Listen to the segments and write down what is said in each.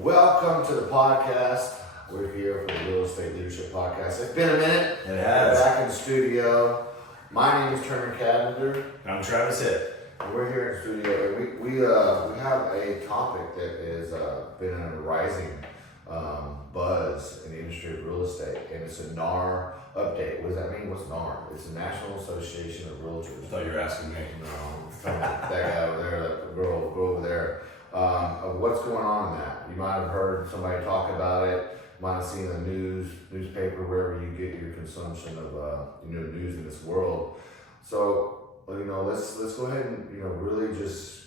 Welcome to the podcast. We're here for the Real Estate Leadership Podcast. It's been a minute. It has. We're back in the studio. My name is Cavender. I'm Travis Hitt. And we're here in the studio. And we have a topic that has been in a rising buzz in the industry of real estate. And it's a NAR update. What does that mean? What's NAR? It's the National Association of Realtors. I thought you were asking me. No, that guy over there, that girl over there. Of what's going on in that. You might have heard somebody talk about it, might have seen the newspaper, wherever you get your consumption of news in this world. So let's go ahead and really just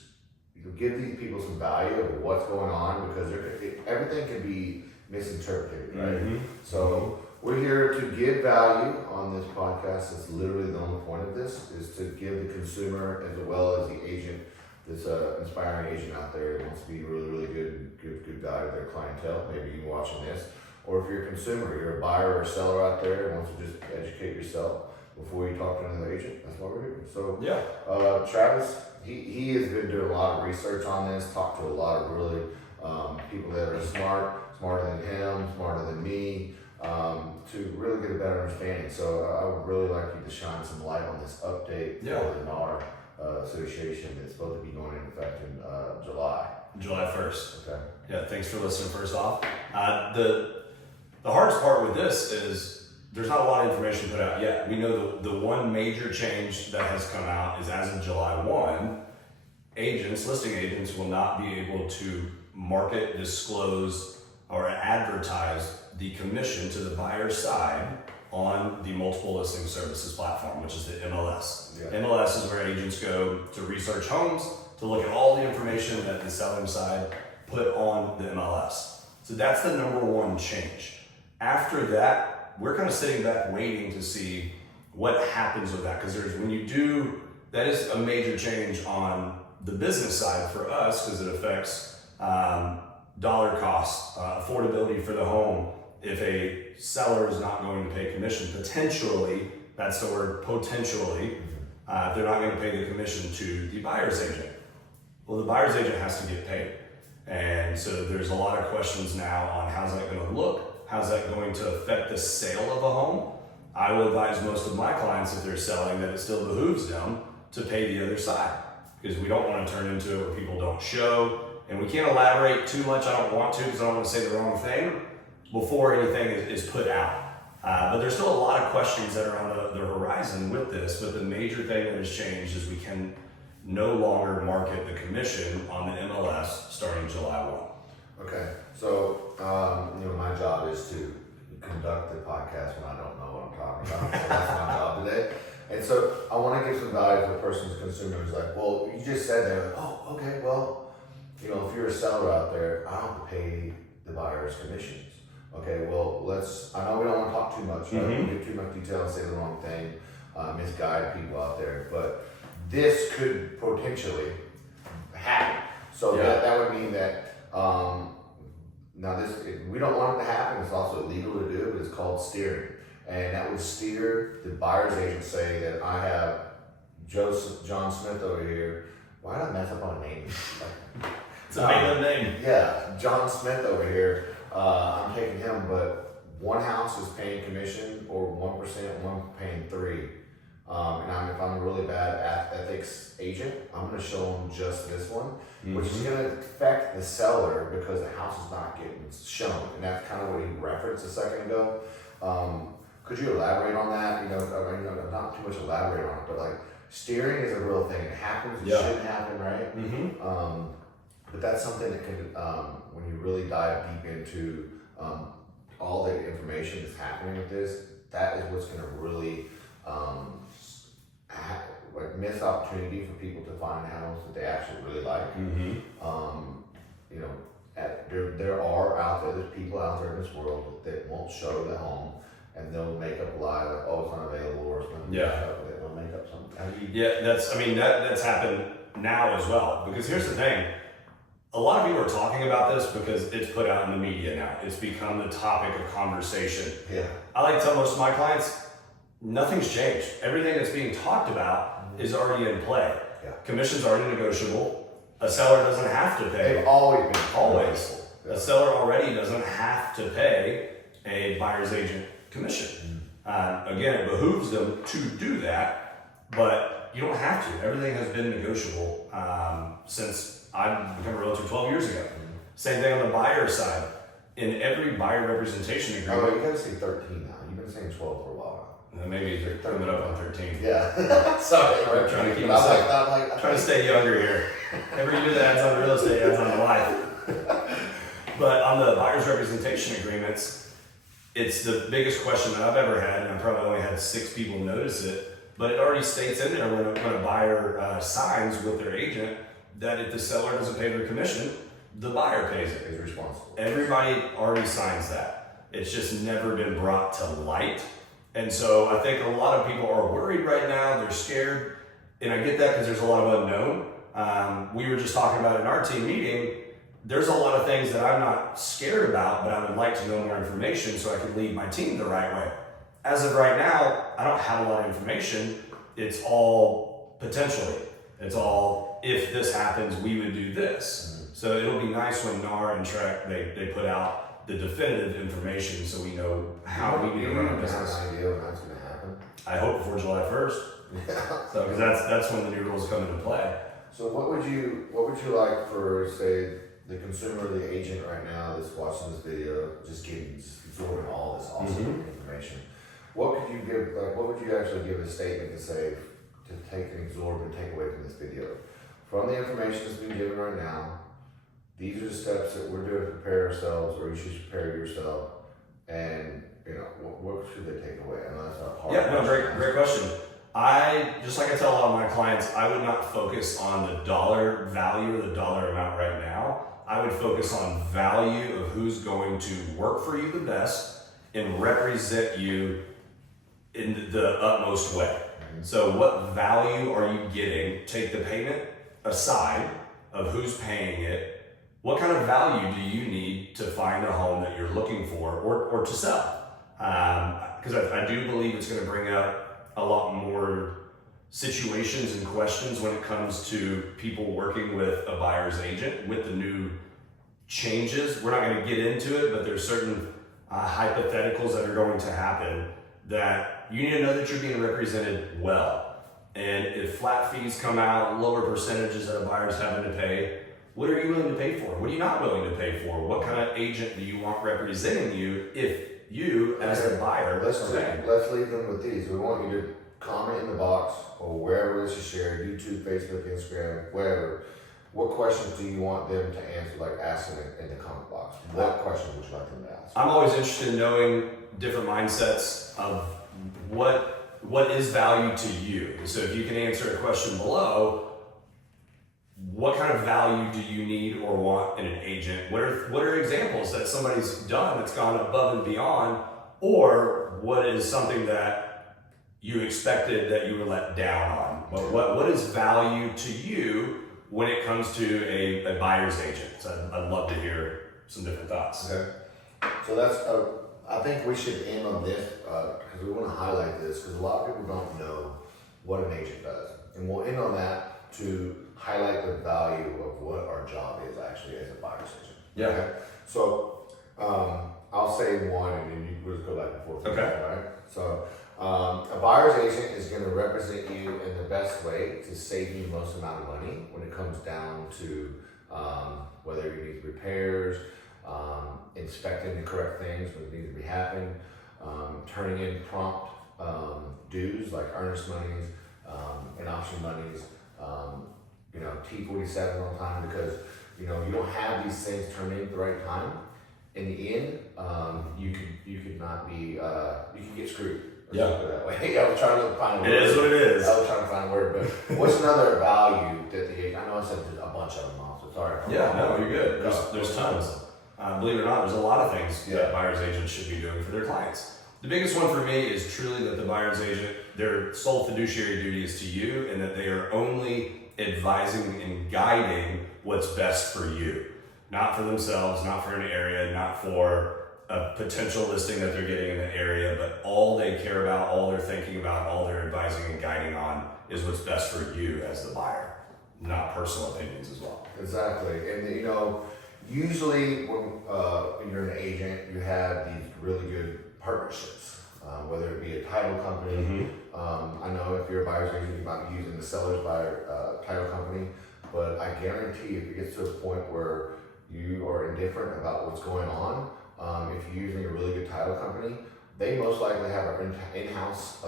give these people some value of what's going on, because everything can be misinterpreted, right? Mm-hmm. So we're here to give value on this podcast. That's literally the only point of this, is to give the consumer as well as the agent, this inspiring agent out there that wants to be really, really good value to their clientele. Maybe you're watching this, or if you're a consumer, you're a buyer or a seller out there and wants to just educate yourself before you talk to another agent. That's why we're here. So yeah, Travis, he has been doing a lot of research on this, talked to a lot of really people that are smarter than him, smarter than me, to really get a better understanding. So I would really like you to shine some light on this update for the NAR association that's supposed to be going into effect in July 1st. Okay. Yeah, thanks for listening first off. The hardest part with this is there's not a lot of information put out yet. We know the one major change that has come out is, as of July 1, listing agents will not be able to market, disclose, or advertise the commission to the buyer's side on the multiple listing services platform, which is the MLS. Yeah. MLS is where agents go to research homes, to look at all the information that the selling side put on the MLS. So that's the number one change. After that, we're kind of sitting back waiting to see what happens with that, because that is a major change on the business side for us, because it affects dollar costs, affordability for the home. If a seller is not going to pay commission, potentially, that's the word, potentially, if they're not going to pay the commission to the buyer's agent. Well, the buyer's agent has to get paid. And so there's a lot of questions now on how's that going to look? How's that going to affect the sale of a home? I will advise most of my clients, if they're selling, that it still behooves them to pay the other side, because we don't want to turn into it where people don't show. And we can't elaborate too much. I don't want to, because I don't want to say the wrong thing before anything is put out. But there's still a lot of questions that are on the horizon with this, but the major thing that has changed is we can no longer market the commission on the MLS starting July 1. Okay, so my job is to conduct the podcast when I don't know what I'm talking about. So that's my job today. And so I want to give some value to the person's consumer who's like, well, you just said that. Like, oh, okay, well, if you're a seller out there, I don't pay the buyer's commissions. Okay, well, I know we don't want to talk too much, we give too much detail and say the wrong thing, misguide people out there, but this could potentially happen. So that would mean that, we don't want it to happen. It's also illegal to do, but it's called steering. And that would steer the buyer's agent, say that I have John Smith over here. Why did I mess up on a name? It's a made-up name. Yeah, John Smith over here. I'm taking him, but one house is paying commission or 1%, one paying 3%. And if I'm a really bad ethics agent, I'm going to show them just this one, which is going to affect the seller because the house is not getting shown. And that's kind of what he referenced a second ago. Could you elaborate on that? Not too much elaborate on it, but like steering is a real thing. It happens. It shouldn't happen, right? Mm-hmm. But that's something that can, when you really dive deep into all the information that's happening with this, that is what's going to really miss opportunity for people to find a house that they actually really like. There's people out there in this world that won't show the home, and they'll make up a lie like, oh, it's unavailable, or it's not. They'll make up something. That's happened now as well, because here's the thing. A lot of people are talking about this because it's put out in the media now. It's become the topic of conversation. Yeah. I like to tell most of my clients, nothing's changed. Everything that's being talked about is already in play. Yeah. Commission's already negotiable. A seller doesn't have to pay. They've always been. Always. The seller already doesn't have to pay a buyer's agent commission. Again, it behooves them to do that, but you don't have to. Everything has been negotiable since I've become a realtor 12 years ago. Same thing on the buyer side. In every buyer representation agreement. Oh, you gotta say 13 now. You've been saying 12 for a while. And maybe they're coming up on 13. Yeah. Sorry. I'm trying to keep I'm like, trying to stay younger here. Every year that adds on to real estate adds on to life. But on the buyer's representation agreements, it's the biggest question that I've ever had, and I've probably only had 6 people notice it, but it already states in there when a buyer signs with their agent that if the seller doesn't pay their commission, the buyer pays it. Is responsible. Everybody already signs that. It's just never been brought to light. And so I think a lot of people are worried right now, they're scared, and I get that because there's a lot of unknown. We were just talking about in our team meeting, there's a lot of things that I'm not scared about, but I would like to know more information so I can lead my team the right way. As of right now, I don't have a lot of information. It's all potentially. It's all, if this happens, we would do this. So it'll be nice when NAR and Trek, they put out the definitive information so we know how we need to run our business. Have an idea when that's gonna happen? I hope before July 1st. Yeah. So, because that's when the new rules come into play. So what would you like for, say, the consumer or the agent right now that's watching this video, just absorbing all this awesome information? What could you give, what would you actually give a statement to say, to take and absorb and take away from this video? From the information that's being given right now, these are the steps that we're doing to prepare ourselves, or you should prepare yourself, and what should they take away? I know that's a hard question. Great question. Just like I tell a lot of my clients, I would not focus on the dollar value or the dollar amount right now. I would focus on value of who's going to work for you the best and represent you in the utmost way. So what value are you getting? Take the payment aside of who's paying it. What kind of value do you need to find a home that you're looking for or to sell? Because I do believe it's going to bring up a lot more situations and questions when it comes to people working with a buyer's agent with the new changes. We're not going to get into it, but there's certain hypotheticals that are going to happen that you need to know that you're being represented well. And if flat fees come out, lower percentages that a buyer's having to pay, what are you willing to pay for? What are you not willing to pay for? What kind of agent do you want representing you if you, as a buyer, let's leave them with these. We want you to comment in the box or wherever this is shared, YouTube, Facebook, Instagram, wherever. What questions do you want them to answer, like ask them in the comment box? What questions would you like them to ask? I'm always interested in knowing different mindsets of what is value to you. So if you can answer a question below, what kind of value do you need or want in an agent? What are examples that somebody's done that's gone above and beyond, or what is something that you expected that you were let down on? What is value to you when it comes to a buyer's agent? So I'd love to hear some different thoughts. Okay. So that's, I think we should end on this because we want to highlight this because a lot of people don't know what an agent does. And we'll end on that to highlight the value of what our job is actually as a buyer's agent. Yeah. Okay? So I'll say one and then we'll just go back and forth. Okay. All right. So a buyer's agent is going to represent you in the best way to save you the most amount of money when it comes down to whether you need repairs, inspecting the correct things when it needs to be happening, turning in prompt dues like earnest monies and option monies, T47 on time because you don't have these things turned in at the right time. In the end, you could not be you could get screwed. Yeah. Put it that way. I was trying to find a word. It is what it is. I was trying to find a word, but what's another value that the agent? I know I said a bunch of them, so sorry. Yeah, no, you're good. There's tons. Believe it or not, there's a lot of things that buyer's agents should be doing for their clients. The biggest one for me is truly that the buyer's agent, their sole fiduciary duty is to you and that they are only advising and guiding what's best for you. Not for themselves, not for an area, not for a potential listing that they're getting in the area, but all they care about, all they're thinking about, all they're advising and guiding on is what's best for you as the buyer, not personal opinions as well. Exactly. And Usually when you're an agent, you have these really good partnerships, whether it be a title company. I know if you're a buyer's agent, you might be using the seller's buyer title company, but I guarantee if it gets to a point where you are indifferent about what's going on, if you're using a really good title company, they most likely have an in-house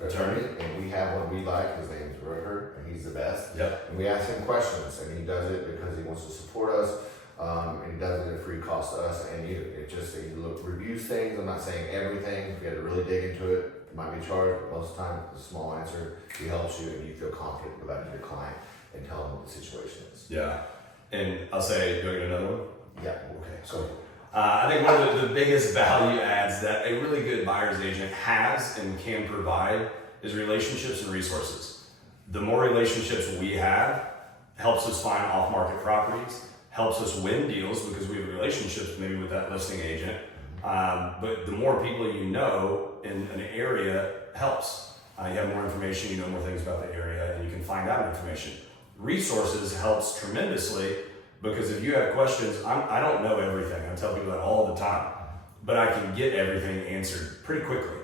attorney, and we have one we like. His name's Realtor, and he's the best. Yep. And we ask him questions, and he does it because he wants to support us, and he does it at free cost to us and you. It just, he reviews things. I'm not saying everything. If you had to really dig into it, you might be charged, but most of the time, it's a small answer. He helps you, and you feel confident to go back to your client and tell them what the situation is. Yeah. And I'll say, do I get another one? Yeah, okay. So, I think one of the biggest value adds that a really good buyer's agent has and can provide is relationships and resources. The more relationships we have helps us find off-market properties, helps us win deals because we have relationships maybe with that listing agent. But the more people you know in an area helps. You have more information, you know more things about the area, and you can find out information. Resources helps tremendously because if you have questions, I don't know everything. I tell people that all the time, but I can get everything answered pretty quickly.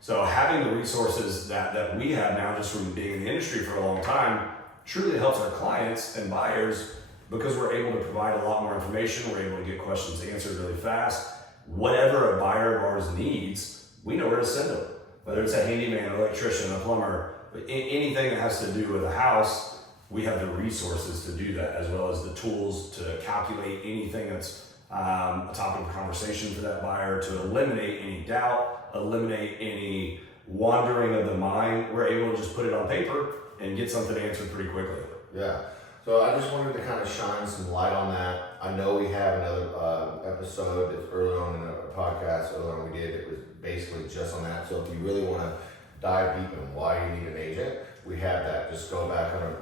So having the resources that we have now just from being in the industry for a long time truly helps our clients and buyers because we're able to provide a lot more information. We're able to get questions answered really fast. Whatever a buyer of ours needs, we know where to send them. Whether it's a handyman, an electrician, a plumber, anything that has to do with a house, we have the resources to do that, as well as the tools to calculate anything that's a topic of conversation for that buyer, to eliminate any doubt, eliminate any wandering of the mind. We're able to just put it on paper and get something answered pretty quickly. yeah. So I just wanted to kind of shine some light on that. I know we have another episode that's early on in a podcast, earlier on we did, it was basically just on that. So if you really want to dive deep in why you need an agent, we have that. Just go back on a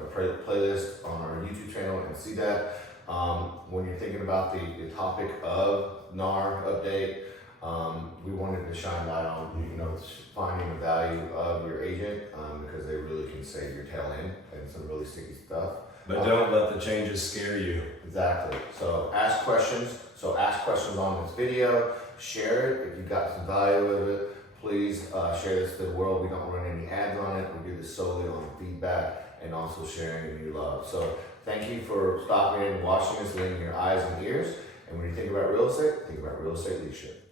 playlist on our YouTube channel and see that. When you're thinking about the topic of NAR update, we wanted to shine light on, finding the value of your agent, because they really can save your tail end and some really sticky stuff. But don't let the changes scare you. Exactly. So ask questions. Ask questions on this video. Share it if you got some value with it. Please share this to the world. We don't run any ads on it. We do this solely on feedback and also sharing your love. So thank you for stopping in and watching us, lending your eyes and ears. And when you think about real estate leadership.